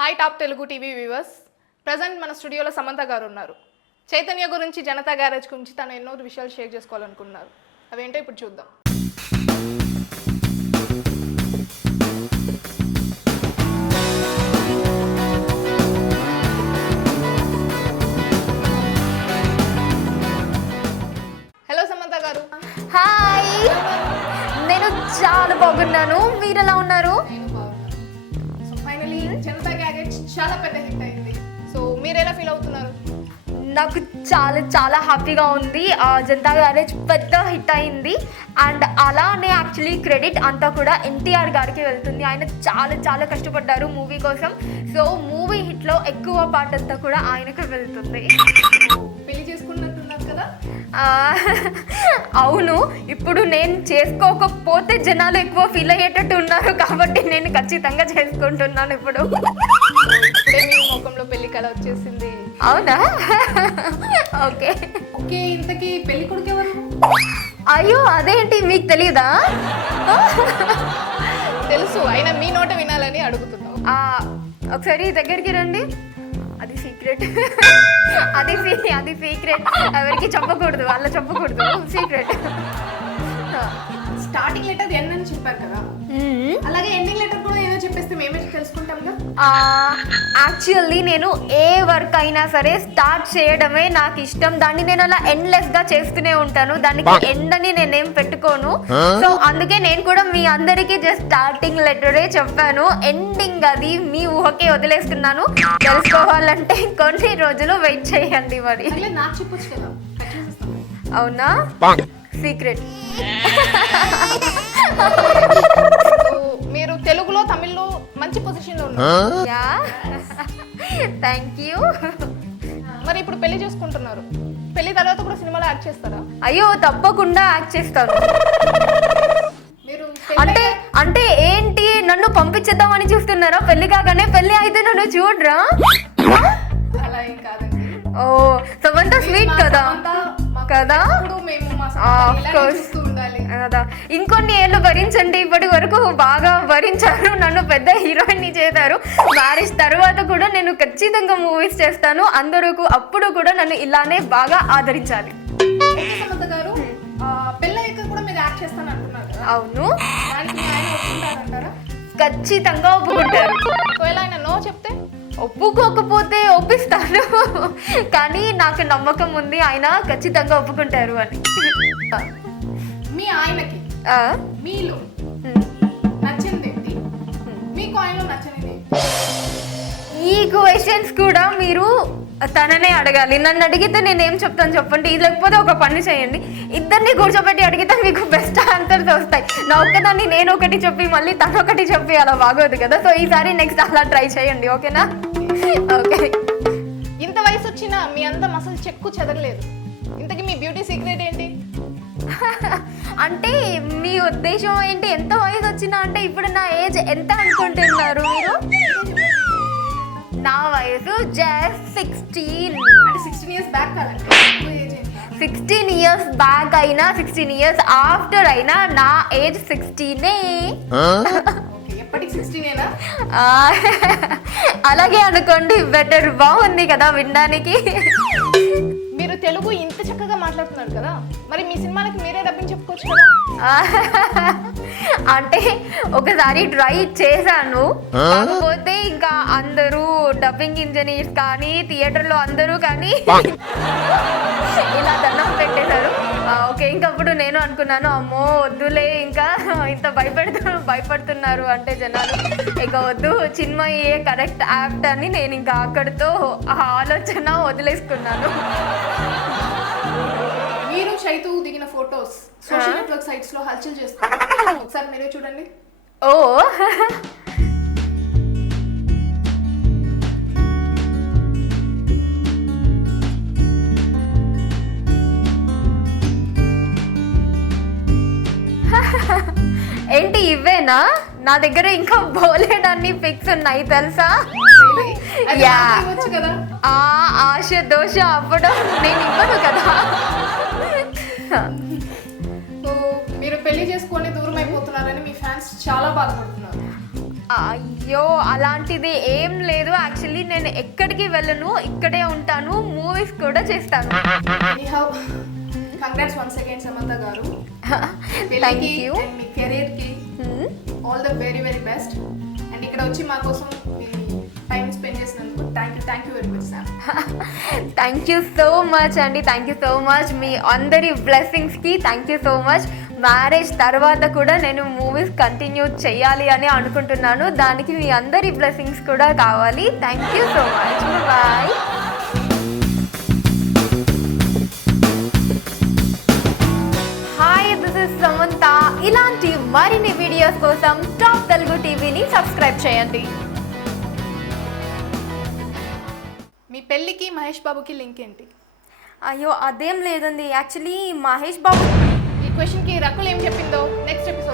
Hi top Telugu TV viewers. Present మన స్టూడియోలో సమంత గారు ఉన్నారు. చైతన్య గురించి, జనతా గ్యారేజ్ గురించి తను ఎన్నో విషయాలు షేర్ చేసుకోవాలనుకున్నారు. అవేంటో ఇప్పుడు చూద్దాం. హలో సమంత గారు. హాయ్, నేను చాలా బాగున్నాను. మీరు ఎలా ఉన్నారు? సో ఫైనలీ జనతా గ్యారేజ్ చాలా పెద్ద హిట్ అయింది. సో మీరు ఎలా ఫీల్ అవుతున్నారు? నాకు చాలా చాలా హ్యాపీగా ఉంది. జనతా గ్యారేజ్ పెద్ద హిట్ అయింది. అండ్ అలానే యాక్చువల్లీ క్రెడిట్ అంతా కూడా ఎన్టీఆర్ గారికి వెళ్తుంది. ఆయన చాలా చాలా కష్టపడ్డారు మూవీ కోసం. సో మూవీ హిట్లో ఎక్కువ పార్ట్ అంతా కూడా ఆయనకు వెళ్తుంది. పెళ్లి చేసుకున్నట్టున్నారు కదా? అవును, ఇప్పుడు నేను చేసుకోకపోతే జనాలు ఎక్కువ ఫీల్ అయ్యేటట్టు ఉన్నారు కాబట్టి నేను ఖచ్చితంగా చేసుకుంటున్నాను ఇప్పుడు. ఇప్పుడే మీ ముఖంలో పెళ్లి కళ వచ్చేసింది. అవునా? Okay okay. ఇంతకీ పెళ్లి కొడుకు ఎవరు? అయ్యో, అదేంటి మీకు తెలీదా? తెలుసు, అయినా మీ నోట వినాలని అడుగుతున్నావు. ఒకసారి దగ్గరికి రండి. అది సీక్రెట్. అది సీక్రెట్, ఎవరికి చెప్పకూడదు, వాళ్ళ చెప్పకూడదు, సీక్రెట్. స్టార్టింగ్ లెటర్ ఎన్ అని చెప్పారు కదా, అలాగే ఎండింగ్ లెటర్ కూడా ఏదో చెప్పేస్తే మేమే తెలుసుకుంటాంగా. యాక్చువల్లీ నేను ఏ వర్క్ అయినా సరే స్టార్ట్ చేయడమే నాకు ఇష్టం. దాన్ని నేను అలా ఎండ్లెస్ గా చేస్తూనే ఉంటాను. దానికి ఎండ్ అని నేనేం పెట్టుకోను. సో అందుకే నేను కూడా మీ అందరికీ జస్ట్ స్టార్టింగ్ లెటరే చెప్పాను. ఎండింగ్ అది మీ ఊహకే వదిలేస్తున్నాను. తెలుసుకోవాలంటే కొన్ని రోజులు వెయిట్ చేయండి. మరి నాకు చెప్పొచ్చు కదా. అవునా? సీక్రెట్. మీరు తెలుగులో, తమిళ్లో మంచి పొజిషన్లో ఉన్నారు. Thank you. మరి ఇప్పుడు పెళ్లి చేసుకుంటున్నారు. పెళ్లి తర్వాత కూడా సినిమాలో యాక్ట్ చేస్తారా? అయ్యో, తప్పకుండా యాక్ట్ చేస్తాను. మీరు అంటే ఏంటి, నన్ను పంపించేద్దామని చూస్తున్నారా? పెళ్లి కాగానే పెళ్లి అయితే నన్ను చూడరా? అలా ఏం కాదండి. ఓ, సమంత స్వీట్ కదా కదా. కదా, ఇంకొన్ని ఏళ్ళు భరించండి. ఇప్పటి వరకు బాగా భరించారు, నన్ను పెద్ద హీరోయిన్ ని చేశారు. మ్యారేజ్ తర్వాత కూడా నేను ఖచ్చితంగా మూవీస్ చేస్తాను. అందరూ అప్పుడు కూడా నన్ను ఇలానే బాగా ఆదరించాలి. అవును, ఖచ్చితంగా ఒప్పుకుంటారు. నో చెప్తే ఒప్పుకోకపోతే ఒప్పిస్తాను, కానీ నాకు నమ్మకం ఉంది ఆయన ఖచ్చితంగా ఒప్పుకుంటారు అని. మీ ఆయనకి మీలో నచ్చింది, మీకు ఆయనలో నచ్చనిది? ఈ క్వశ్చన్స్ కూడా మీరు తననే అడగాలి. నన్ను అడిగితే నేనేం చెప్తాను చెప్పండి. లేకపోతే ఒక పని చేయండి, ఇద్దరిని కూర్చోబెట్టి అడిగితే మీకు బెస్ట్ ఆన్సర్స్ వస్తాయి. నా ఒక్కదాన్ని నేను ఒకటి చెప్పి మళ్ళీ తను ఒకటి చెప్పి అలా బాగోదు కదా. సో ఈసారి నెక్స్ట్ అలా ట్రై చేయండి, ఓకేనా? ఓకే. ఇంత వయసు వచ్చినా మీ అందం అసలు చెక్కు చెదరలేదు. ఇంతకీ మీ బ్యూటీ సీక్రెట్ ఏంటి? అంటే మీ ఉద్దేశం ఏంటి? ఎంత వయసు వచ్చినా అంటే ఇప్పుడు నా ఏజ్ ఎంత అనుకుంటున్నారు మీరు? నా వయసు జస్ట్ 16. అంటే 16 ఇయర్స్ బ్యాక్ కాదండి, 16 ఇయర్స్ బ్యాక్ అయినా 16 ఇయర్స్ ఆఫ్టర్ అయినా నా ఏజ్ 16. ఎప్పటికి 16 అలాగే అనుకోండి, బెటర్. బాగుంది కదా వినడానికి. మీరు తెలుగు ఇంత చక్కగా మాట్లాడుతున్నారు కదా, మరి మీ సినిమాలకి మీరే డబ్బింగ్ చెప్పుకోవచ్చు కదా. అంటే ఒకసారి ట్రై చేశాను, కాకపోతే ఇంకా అందరూ డబ్బింగ్ ఇంజనీర్స్ కానీ థియేటర్లో అందరూ కానీ ఇలా దండం పెట్టేశారు. ఓకే, ఇంకప్పుడు నేను అనుకున్నాను, అమ్మో వద్దులే, ఇంకా ఇంత భయపడుతున్నారు అంటే జనాలు, ఇక వద్దు, చిన్మయ్యే కరెక్ట్ యాప్ట్ అని నేను ఇంకా అక్కడితో ఆ ఆలోచన వదిలేసుకున్నాను. మీరు చైతు దిగిన ఫొటోస్ సోషల్ నెట్వర్క్ సైట్స్ లో హల్చల్ చేస్తారు. ఒకసారి మీరే చూడండి. ఓ, ఏంటి ఇవేనా? నా దగ్గర ఇంకా బోలేడన్ని పిక్స్ ఉన్నాయి తెలుసా. ఆశ దోష అవ్వడం నేను ఇవ్వను కదా. మీరు పెళ్లి చేసుకొని దూరం అయిపోతున్నారని మీ ఫ్యాన్స్ చాలా బాధపడుతున్నారు. అయ్యో అలాంటిది ఏం లేదు. యాక్చువల్లీ నేను ఎక్కడికి వెళ్ళను, ఇక్కడే ఉంటాను, మూవీస్ కూడా చేస్తాను. కంగ్రాట్స్ వన్స్ అగైన్ సమంత గారు. Thank you. మీ కెరీర్కి all the very very best. And ఇక్కడ వచ్చి మా కోసం టైం స్పెండ్ చేసినందుకు thank you very much sir. Thank you so much అండి, థ్యాంక్ యూ సో మచ్. మీ అందరి బ్లెస్సింగ్స్కి thank you so much. Marriage తర్వాత కూడా నేను మూవీస్ కంటిన్యూ చేయాలి అని అనుకుంటున్నాను. దానికి మీ అందరి బ్లెస్సింగ్స్ కూడా కావాలి. Thank you so much. Bye. Hi, this is Samantha. ఇలాంటి మరిన్ని వీడియోస్ కోసం టాప్ తెలుగు టీవీని సబ్స్క్రైబ్ చేయండి. మీ పెళ్ళికి మహేష్ బాబుకి లింక్ ఏంటి? అయ్యో అదేం లేదండి. యాక్చువల్లీ మహేష్ బాబు ఈ క్వశ్చన్కి రకుల్ ఏం చెప్పిందో నెక్స్ట్ ఎపిసోడ్